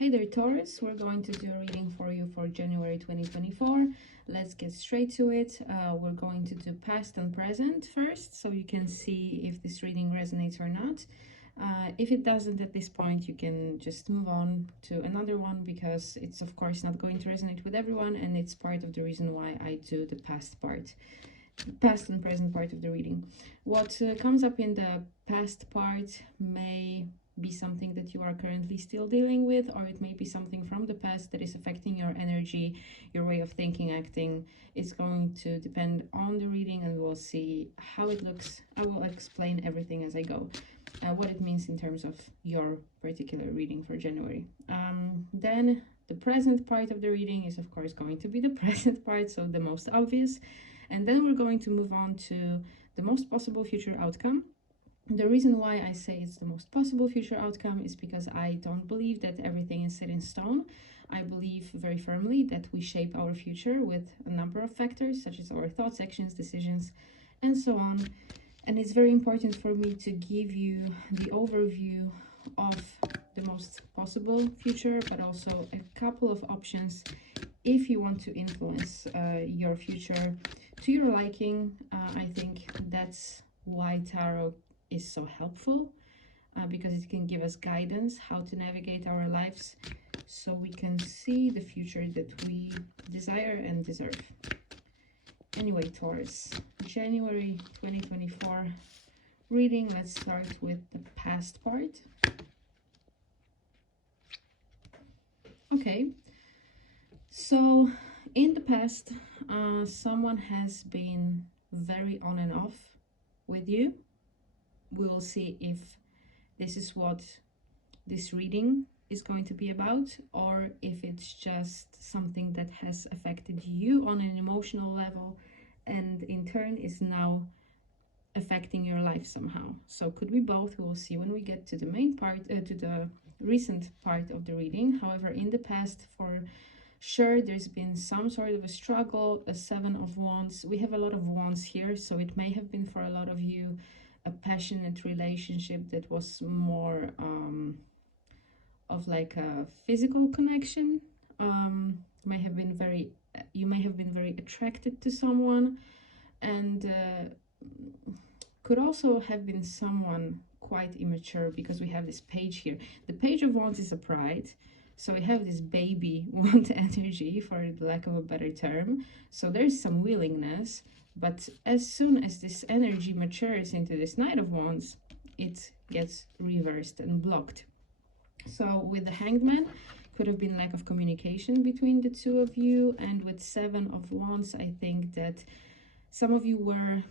Hey there, Taurus. We're going to do a reading for you for January 2024. Let's get straight to it. We're going to do past and present first, so you can see if this reading resonates or not. If it doesn't at this point, you can just move on to another one, because it's of course not going to resonate with everyone, and it's part of the reason why I do the past and present part of the reading. What comes up in the past part may be something that you are currently still dealing with, or it may be something from the past that is affecting your energy, your way of thinking, acting. It's going to depend on the reading, and we'll see how it looks. I will explain everything as I go, what it means in terms of your particular reading for January. Then the present part of the reading is of course going to be the present part, so the most obvious, and then we're going to move on to the most possible future outcome. The reason why I say it's the most possible future outcome is because I don't believe that everything is set in stone. I believe very firmly that we shape our future with a number of factors, such as our thoughts, actions, decisions, and so on. And it's very important for me to give you the overview of the most possible future, but also a couple of options if you want to influence your future to your liking. I think that's why tarot is so helpful, because it can give us guidance how to navigate our lives so we can see the future that we desire and deserve. Anyway, Taurus, January 2024 reading. Let's start with the past part. Okay, so in the past, someone has been very on and off with you. We will see if this is what this reading is going to be about, or if it's just something that has affected you on an emotional level and in turn is now affecting your life somehow. So could be both. We will see when we get to the main part, to the recent part of the reading. However, in the past, for sure, there's been some sort of a struggle. A 7 of Wands. We have a lot of Wands here, so it may have been for a lot of you a passionate relationship that was more of like a physical connection. You may have been very attracted to someone, and could also have been someone quite immature, because we have this page here. The Page of Wands is a pride, so we have this baby wand energy, for the lack of a better term. So there's some willingness, but as soon as this energy matures into this Knight of Wands, it gets reversed and blocked. So with the Hanged Man, could have been lack of communication between the two of you. And with 7 of Wands, I think that some of you were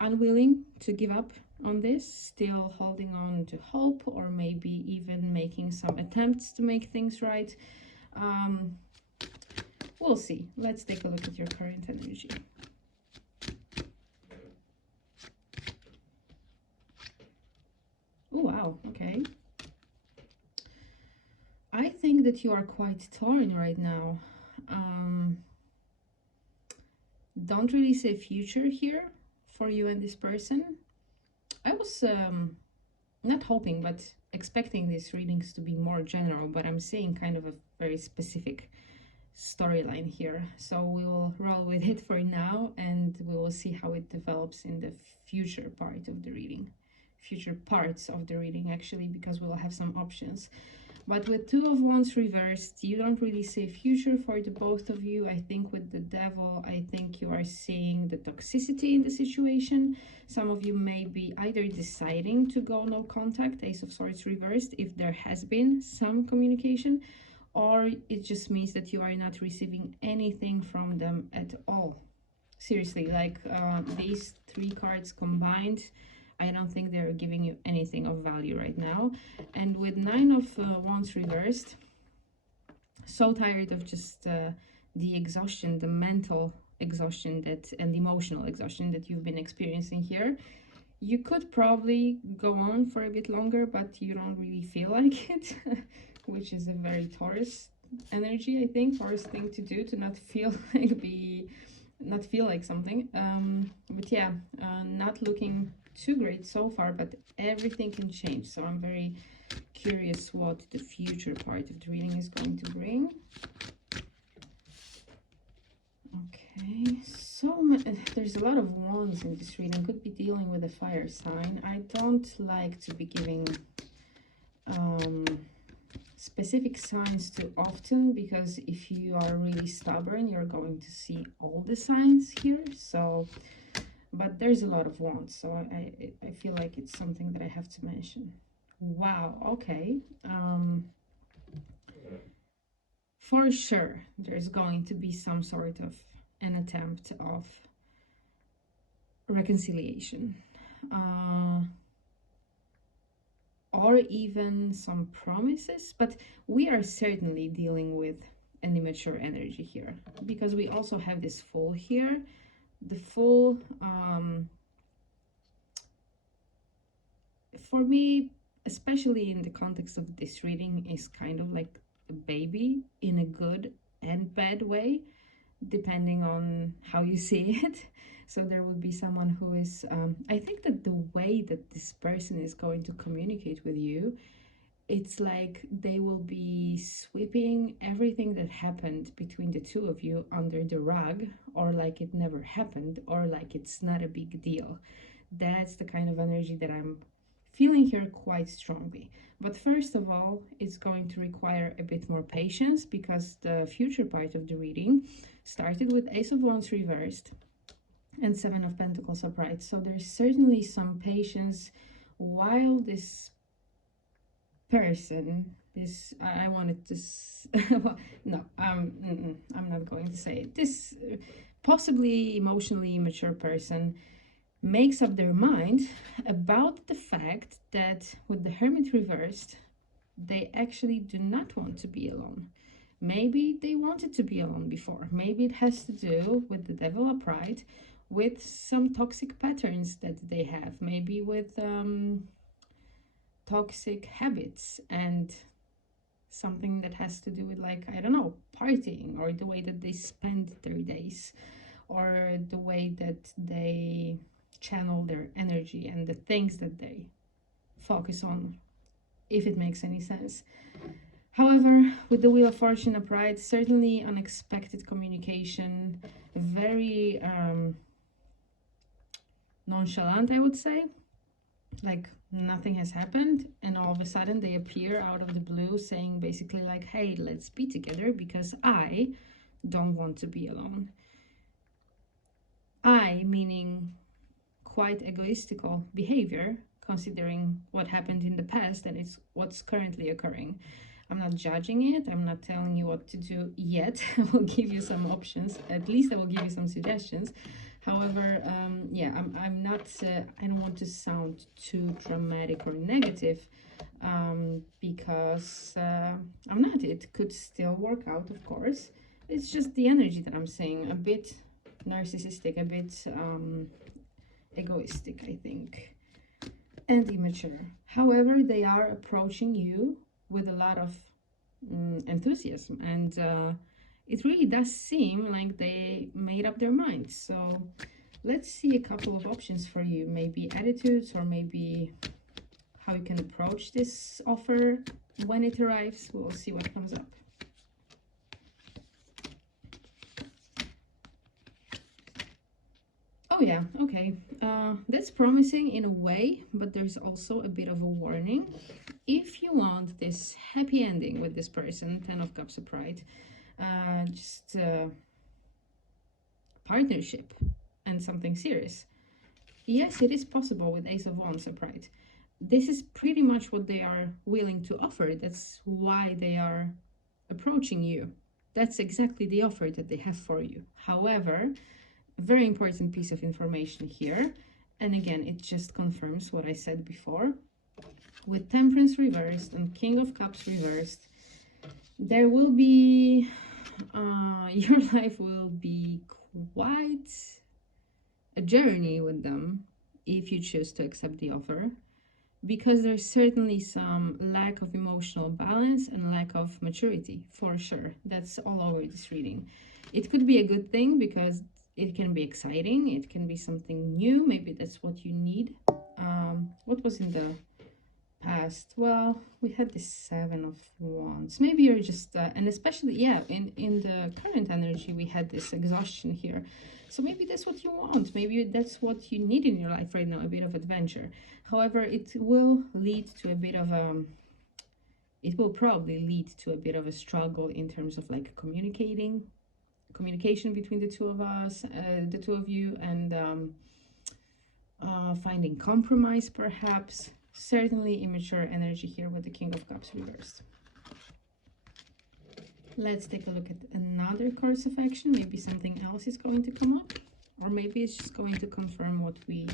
unwilling to give up on this, still holding on to hope, or maybe even making some attempts to make things right. We'll see. Let's take a look at your current energy. Oh, wow. Okay. I think that you are quite torn right now. Don't really say future here for you and this person. I was not hoping, but expecting these readings to be more general, but I'm seeing kind of a very specific storyline here. So we will roll with it for now, and we will see how it develops in the future part of the reading. Future parts of the reading, actually, because we'll have some options. But with 2 of Wands reversed, you don't really see future for the both of you. I think with the Devil, I think you are seeing the toxicity in the situation. Some of you may be either deciding to go no contact, Ace of Swords reversed, if there has been some communication, or it just means that you are not receiving anything from them at all. Seriously, like these 3 cards combined, I don't think they're giving you anything of value right now. And with 9 of Wands reversed, so tired of just the exhaustion, the mental exhaustion and emotional exhaustion that you've been experiencing here. You could probably go on for a bit longer, but you don't really feel like it, which is a very Taurus energy, I think. Taurus thing to do, to not feel like something. But yeah, not looking too great so far, but everything can change. So I'm very Curious what the future part of the reading is going to bring. Okay, so there's a lot of wands in this reading. Could be dealing with a fire sign. I don't like to be giving specific signs too often, because if you are really stubborn, you're going to see all the signs here. So, but there's a lot of wands, so I feel like it's something that I have to mention. Wow, okay. For sure, there's going to be some sort of an attempt of reconciliation. Or even some promises, but we are certainly dealing with an immature energy here, because we also have this Fool here. The Fool, for me, especially in the context of this reading, is kind of like a baby in a good and bad way, depending on how you see it. So there will be someone who is, I think that the way that this person is going to communicate with you, it's like they will be sweeping everything that happened between the two of you under the rug, or like it never happened, or like it's not a big deal. That's the kind of energy that I'm feeling here quite strongly. But first of all, it's going to require a bit more patience, because the future part of the reading started with Ace of Wands reversed and Seven of Pentacles upright. So there's certainly some patience while this person, this, I wanted to, no, I'm not going to say it. This possibly emotionally immature person makes up their mind about the fact that with the Hermit reversed, they actually do not want to be alone. Maybe they wanted to be alone before. Maybe it has to do with the Devil upright, with some toxic patterns that they have. Maybe with toxic habits, and something that has to do with, like, I don't know, partying, or the way that they spend their days, or the way that they channel their energy and the things that they focus on, if it makes any sense. However, with the Wheel of Fortune upright, certainly unexpected communication, very nonchalant, I would say. Like nothing has happened, and all of a sudden they appear out of the blue saying basically like, hey, let's be together because I don't want to be alone. I, meaning quite egoistical behavior, considering what happened in the past and it's what's currently occurring. I'm not judging it. I'm not telling you what to do yet. I will give you some options. At least I will give you some suggestions. However, yeah, I'm not, I don't want to sound too dramatic or negative, because I'm not. It could still work out, of course. It's just the energy that I'm saying, a bit narcissistic, a bit egoistic, I think, and immature. However, they are approaching you with a lot of enthusiasm, and it really does seem like they made up their minds. So let's see a couple of options for you, maybe attitudes, or maybe how you can approach this offer when it arrives. We'll see what comes up. Oh yeah, okay, that's promising in a way, but there's also a bit of a warning. If you want this happy ending with this person, Ten of Cups upright, just partnership and something serious, yes, it is possible with Ace of Wands upright. This is pretty much what they are willing to offer. That's why they are approaching you. That's exactly the offer that they have for you. However, a very important piece of information here, and again, it just confirms what I said before. With Temperance reversed and King of Cups reversed, there will be, your life will be quite a journey with them if you choose to accept the offer, because there's certainly some lack of emotional balance and lack of maturity, for sure. That's all over this reading. It could be a good thing because it can be exciting, it can be something new, maybe that's what you need. What was in the past? Well, we had the Seven of Wands. Maybe you're just, and especially, yeah, in the current energy, we had this exhaustion here. So maybe that's what you want. Maybe that's what you need in your life right now, a bit of adventure. However, it will lead to a bit of it will probably lead to a bit of a struggle in terms of like communication between the two of us, the two of you, and finding compromise perhaps. Certainly immature energy here with the King of Cups reversed. Let's take a look at another course of action. Maybe something else is going to come up, or maybe it's just going to confirm what we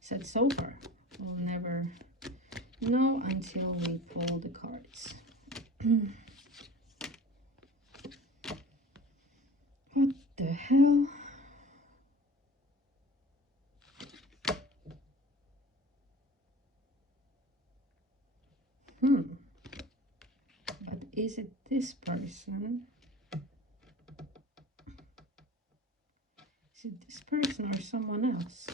said so far. We'll never know until we pull the cards. What the hell? But is it this person? Is it this person or someone else?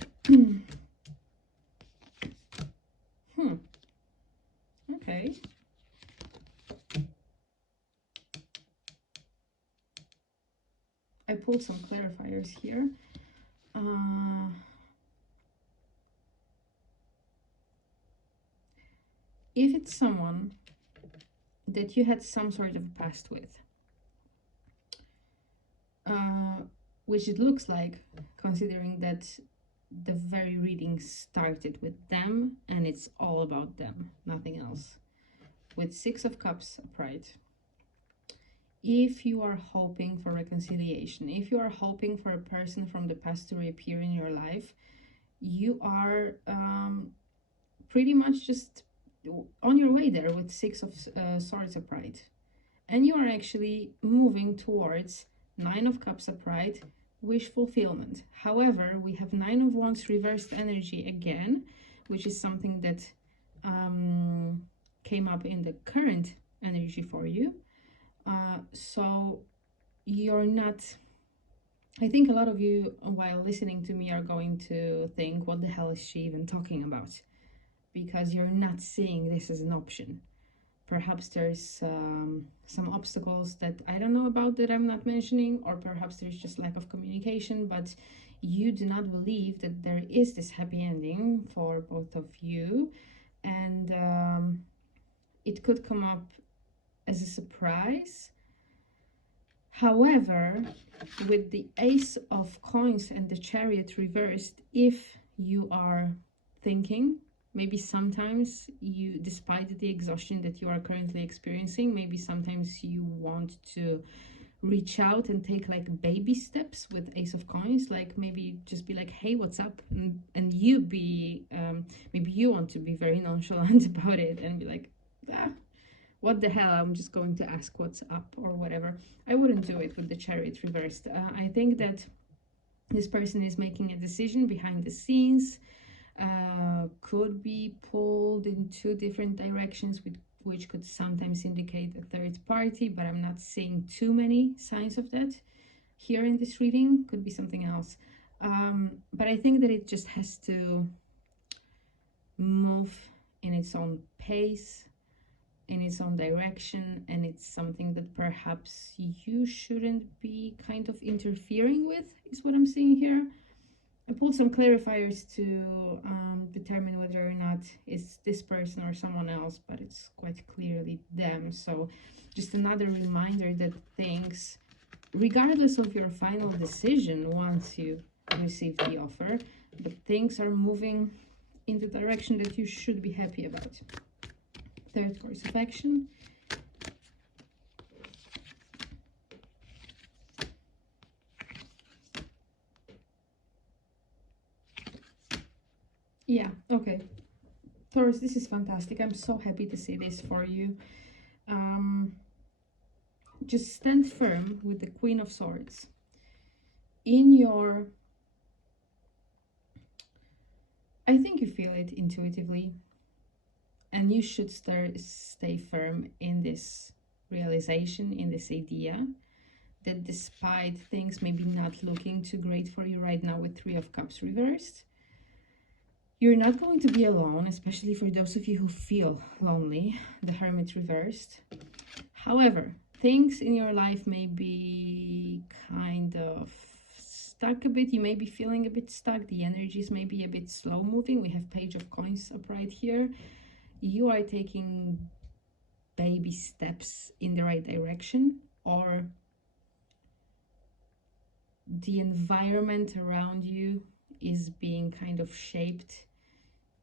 Okay. I pulled some clarifiers here. If it's someone that you had some sort of past with, which it looks like, considering that the very reading started with them and it's all about them, nothing else. With Six of Cups upright, if you are hoping for reconciliation, if you are hoping for a person from the past to reappear in your life, you are pretty much just on your way there with Six of Swords upright. And you are actually moving towards Nine of Cups upright, wish fulfillment. However, we have Nine of Wands reversed energy again, which is something that came up in the current energy for you. So you're not, I think a lot of you while listening to me are going to think, what the hell is she even talking about? Because you're not seeing this as an option. Perhaps there's some obstacles that I don't know about that I'm not mentioning, or perhaps there's just lack of communication, but you do not believe that there is this happy ending for both of you, and it could come up as a surprise. However, with the Ace of Coins and the Chariot reversed, if you are thinking, maybe sometimes you, despite the exhaustion that you are currently experiencing, maybe sometimes you want to reach out and take like baby steps with Ace of Coins, like maybe just be like, hey, what's up? And you be, maybe you want to be very nonchalant about it and be like, what the hell, I'm just going to ask what's up or whatever. I wouldn't do it with the Chariot reversed. I think that this person is making a decision behind the scenes, could be pulled in two different directions, which could sometimes indicate a third party, but I'm not seeing too many signs of that here in this reading. Could be something else. But I think that it just has to move in its own pace, in its own direction, and it's something that perhaps you shouldn't be kind of interfering with, is what I'm seeing here. I pulled some clarifiers to determine whether or not it's this person or someone else, but it's quite clearly them. So just another reminder that things, regardless of your final decision once you receive the offer, but things are moving in the direction that you should be happy about. Third course of action. Yeah, okay. Taurus, this is fantastic. I'm so happy to see this for you. Just stand firm with the Queen of Swords. In your, I think you feel it intuitively, and you should stay firm in this realization, in this idea that despite things maybe not looking too great for you right now with Three of Cups reversed, You're not going to be alone, especially for those of you who feel lonely, the Hermit reversed. However, things in your life may be kind of stuck a bit. You may be feeling a bit stuck. The energies may be a bit slow moving. We have Page of Coins upright here. You are taking baby steps in the right direction, or the environment around you is being kind of shaped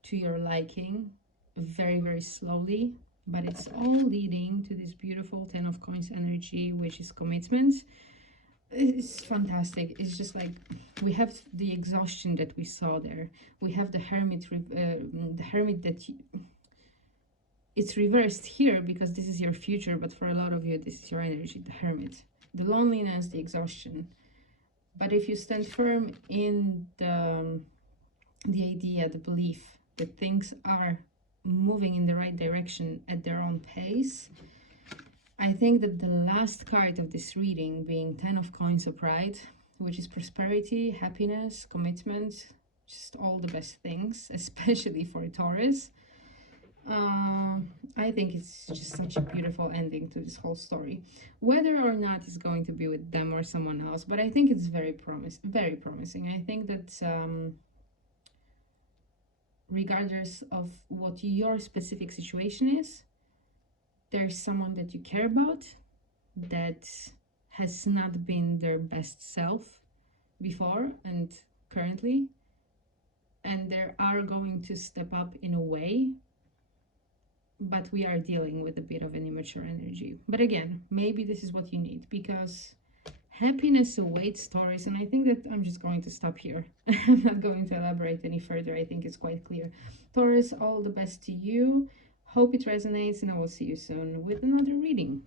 to your liking very, very slowly, but it's all leading to this beautiful 10 of Coins energy, which is commitment. It's fantastic. It's just like we have the exhaustion that we saw there. We have the Hermit, it's reversed here because this is your future, but for a lot of you, this is your energy, the Hermit. The loneliness, the exhaustion. But if you stand firm in the idea, the belief that things are moving in the right direction at their own pace, I think that the last card of this reading being 10 of Coins upright, which is prosperity, happiness, commitment, just all the best things, especially for Taurus. I think it's just such a beautiful ending to this whole story. Whether or not it's going to be with them or someone else, but I think it's very promising. I think that regardless of what your specific situation is, there's someone that you care about that has not been their best self before and currently, and they are going to step up in a way, but we are dealing with a bit of an immature energy. But again, maybe this is what you need, because happiness awaits, Taurus, and I think that I'm just going to stop here. I'm not going to elaborate any further. I think it's quite clear. Taurus, all the best to you. Hope it resonates, and I will see you soon with another reading.